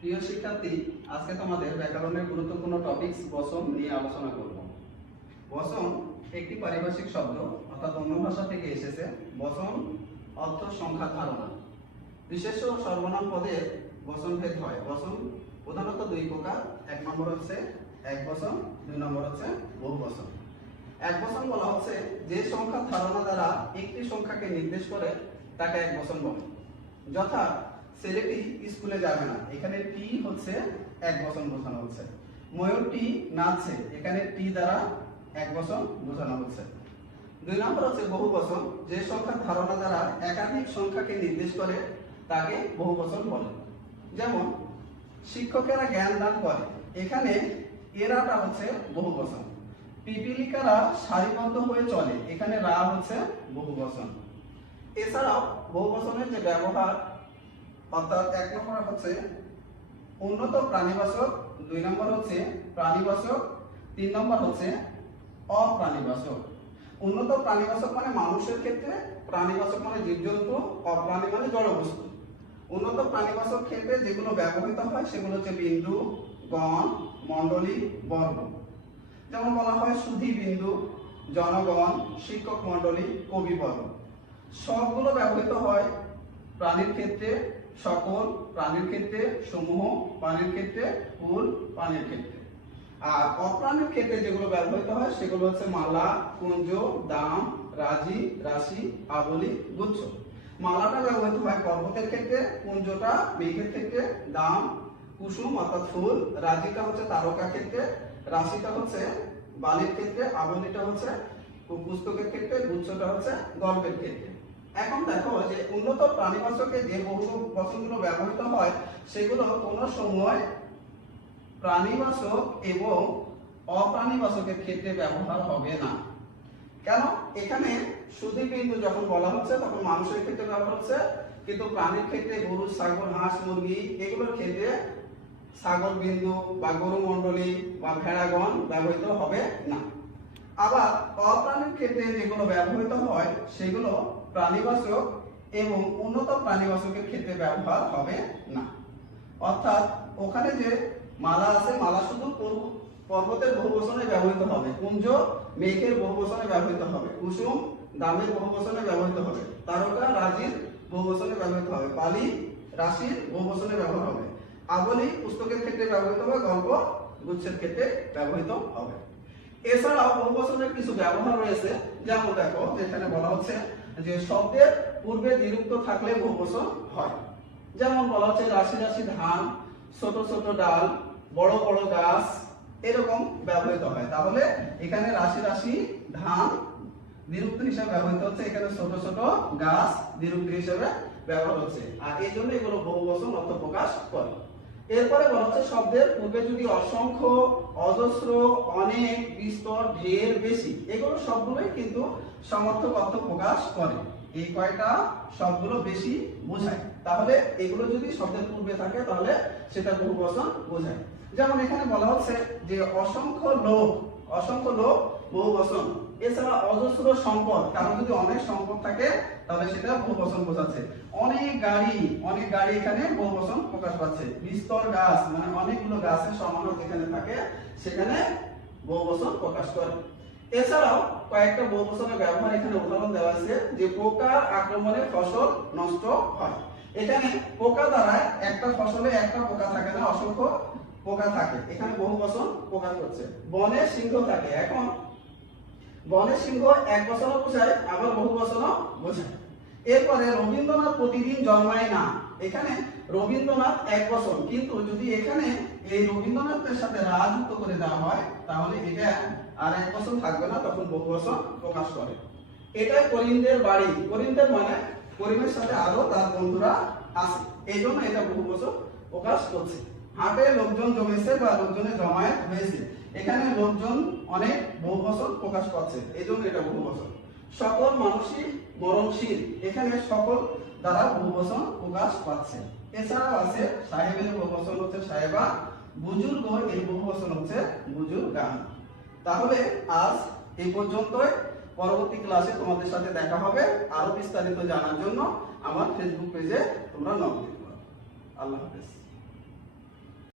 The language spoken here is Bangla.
প্রিয় শিক্ষার্থী, আজকে তোমাদের ব্যাকরণের গুরুত্বপূর্ণ টপিকস বচন নিয়ে আলোচনা করব। বচন একটি পারিভাষিক শব্দ, অর্থাৎ অন্য ভাষা থেকে এসেছে। বচন অর্থ সংখ্যা ধারণা। বিশেষ ও সর্বনাম পদের বচনভেদ হয়। বচন প্রধানত দুই প্রকার। এক নম্বর হচ্ছে এক বচন, দুই নম্বর হচ্ছে বহু বচন। এক বচন বলা হচ্ছে যে সংখ্যার ধারণা দ্বারা একটি সংখ্যাকে নির্দেশ করে তাকে এক বচন বলে। যথা ছেলেটি স্কুলে যাবে না, এখানে টি হচ্ছে এক বচন বোঝানো হচ্ছে। ময়ূরটি নাচছে, এখানে টি দ্বারা এক বচন বোঝানো হচ্ছে। দুই নম্বর হচ্ছে বহু বচন, যে সংখ্যার ধারণা দ্বারা একাধিক সংখ্যাকে নির্দেশ করে তাকে বহু বচন বলে। যেমন শিক্ষকেরা জ্ঞান দান করে, এখানে এরাটা হচ্ছে বহু বচন। পিপীলিকারা সারিবদ্ধ হয়ে চলে, এখানে রা হচ্ছে বহু বচন। এছাড়াও বহু বচনের যে ব্যবহার, অর্থাৎ এক নম্বর হচ্ছে উন্নত প্রাণীবাচক, দুই নম্বর হচ্ছে প্রাণীবাচক, তিন নম্বর হচ্ছে অপ্রাণীবাচক। উন্নত প্রাণীবাচক মানে মানুষের ক্ষেত্রে, প্রাণীবাচক মানে জীবজন্তু, অপ্রাণী মানে জড়বস্তু। উন্নত প্রাণীবাচক ক্ষেত্রে যেগুলো ব্যবহৃত হয় সেগুলো হচ্ছে বিন্দু, গণ, মণ্ডলী, বর্গ। যেমন বলা হয় সুধী বিন্দু, জনগণ, শিক্ষক মণ্ডলী, কবি বর্গ। সবগুলো ব্যবহৃত হয় প্রাণীর ক্ষেত্রে, সকল, প্রাণীর ক্ষেত্রে, সমূহ, প্রাণীর ক্ষেত্রে, কুল, প্রাণীর ক্ষেত্রে। আর অপ্রাণীর ক্ষেত্রে যেগুলো ব্যবহৃত হয় সেগুলো হচ্ছে মালা, কুঞ্জ, দাম, রাজি, রাশি, আবলি, গুচ্ছ। মালাটা ব্যবহৃত হয় পর্বতের ক্ষেত্রে, কুঞ্জটা মেঘের ক্ষেত্রে, দাম কুসুম অর্থাৎ ফুল, রাজিটা হচ্ছে তারকা ক্ষেত্রে, রাশিটা হচ্ছে বালির ক্ষেত্রে, আবলিটা হচ্ছে পুস্তকের ক্ষেত্রে, গুচ্ছটা হচ্ছে গল্পের ক্ষেত্রে। এখন দেখো যে উন্নত প্রাণীবাচকে যে বহু বচনগুলো ব্যবহৃত হয় সেগুলো কোনো সময় প্রাণীবাচক এবং অপ্রাণীবাচকের ক্ষেত্রে ব্যবহার হবে না। কেন? এখানে সুধী বিন্দু যখন বলা হচ্ছে তখন মানুষের ক্ষেত্রে ব্যবহার হচ্ছে, কিন্তু প্রাণীর ক্ষেত্রে গরু, ছাগল, হাঁস, মুরগি এগুলোর ক্ষেত্রে ছাগল বিন্দু বা গরু মণ্ডলী বা ভেড়াগণ ব্যবহৃত হবে না। আবার অপ্রাণীর ক্ষেত্রে যেগুলো ব্যবহৃত হয় সেগুলো প্রাণীবাচক এবং উন্নত প্রাণীবাচকের ক্ষেত্রে ব্যবহার হবে না। অর্থাৎ ওখানে যে মালা আছে, মালা শুধু পর্বতের বহুবচনে ব্যবহৃত হবে, কুঞ্জ মেঘের বহুবচনে ব্যবহৃত হবে, কুসুম দামের বহুবচনে ব্যবহৃত হবে, তারকা রাজির বহুবচনে ব্যবহৃত হবে, বালি রাশির বহুবচনে ব্যবহার হবে, আবলি পুস্তকের ক্ষেত্রে ব্যবহৃত হবে, গল্প গুচ্ছের ক্ষেত্রে ব্যবহৃত হবে। এছাড়াও বহুবচনের কিছু ব্যবহার রয়েছে। যেমন দেখো যেখানে বলা হচ্ছে যে শব্দের পূর্বে দ্বিরুক্ত থাকলে বহুবচন হয়। যেমন বলা হচ্ছে রাশি রাশি ধান, ছোট ছোট ডাল, বড় বড় গাছ, এরকম ব্যবহৃত হয়। তাহলে এখানে রাশি রাশি ধান দ্বিরুক্ত হিসেবে ব্যবহৃত হচ্ছে, এখানে ছোট ছোট গাছ দ্বিরুক্ত হিসেবে ব্যবহার হচ্ছে, আর এই জন্য এগুলো বহুবচন অর্থ প্রকাশ করে। এরপরে বলা হচ্ছে শব্দের পূর্বে যদি অসংখ্য, অজস্র, অনেক, বিস্তর, ঢের, বেশি, এগুলো সবগুলোই কিন্তু সমর্থক অর্থ প্রকাশ করে। এই কয়টা সবগুলো বেশি বোঝায়। তাহলে এগুলো যদি শব্দের পূর্বে থাকে তাহলে সেটা বহুবচন বোঝায়। যেমন এখানে বলা হচ্ছে যে অসংখ্য লোক, অসংখ্য লোক বহুবচন। এছাড়া অজস্র সম্পদ, কারণ যদি অনেক সম্পদ থাকে তাহলে সেটা বহুবচন বোঝাচ্ছে। অনেক গাড়ি, অনেক গাড়ি এখানে বহুবচন প্রকাশ পাচ্ছে। বিস্তর গাছ মানে অনেকগুলো গাছের সমাহার যেখানে থাকে সেখানে বহুবচন প্রকাশ করে। এছাড়াও কয়েকটা বহুবচনের ব্যবহার এখানে উদাহরণ দেওয়া আছে, যে পোকার আক্রমণে ফসল নষ্ট হয়। এখানে পোকা দ্বারা একটা ফসলে একটা পোকা থাকে না, অসংখ্য পোকা থাকে, এখানে বহুবচন প্রকাশ করছে। বনে সিংহ থাকে, এখন বনে সিংহ এক বচনও বোঝায় আবার বহুবচনও বোঝায়। এরপরে রবীন্দ্রনাথ প্রতিদিন জন্মায় না, এখানে রবীন্দ্রনাথ এক বচন, কিন্তু যদি এখানে এই রবীন্দ্রনাথের সাথে রা যুক্ত করে দেওয়া হয় তাহলে এটা আর এক বচন থাকবে না, তখন বহুবচন প্রকাশ করে। এটাই করিমদের বাড়ি, করিমদের মানে করিমের সাথে আরো তার বন্ধুরা আছে, এই জন্য এটা বহুবচন প্রকাশ করছে। হাটে লোকজন জমেছে বা লোকজনের জমায়েত হয়েছে, এখানে লোকজন অনেক বহুবচন প্রকাশ পাচ্ছে, এই জন্য এটা বহুবচন। সকল মানুষই মরণশীল, এখানে সকল দ্বারা বহুবচন প্রকাশ পাচ্ছে। এছাড়াও আছে সাহেবের বহুবচন হচ্ছে সাহেবা, বুজুর্গ এর বহুবচন হচ্ছে বুজুর্গান। তাহলে আজ এই পর্যন্তই। পরবর্তী ক্লাসে তোমাদের সাথে দেখা হবে। আরো বিস্তারিত জানার জন্য আমার ফেসবুক পেজে তোমরা নক দিতে পারো। আল্লাহ হাফেজ।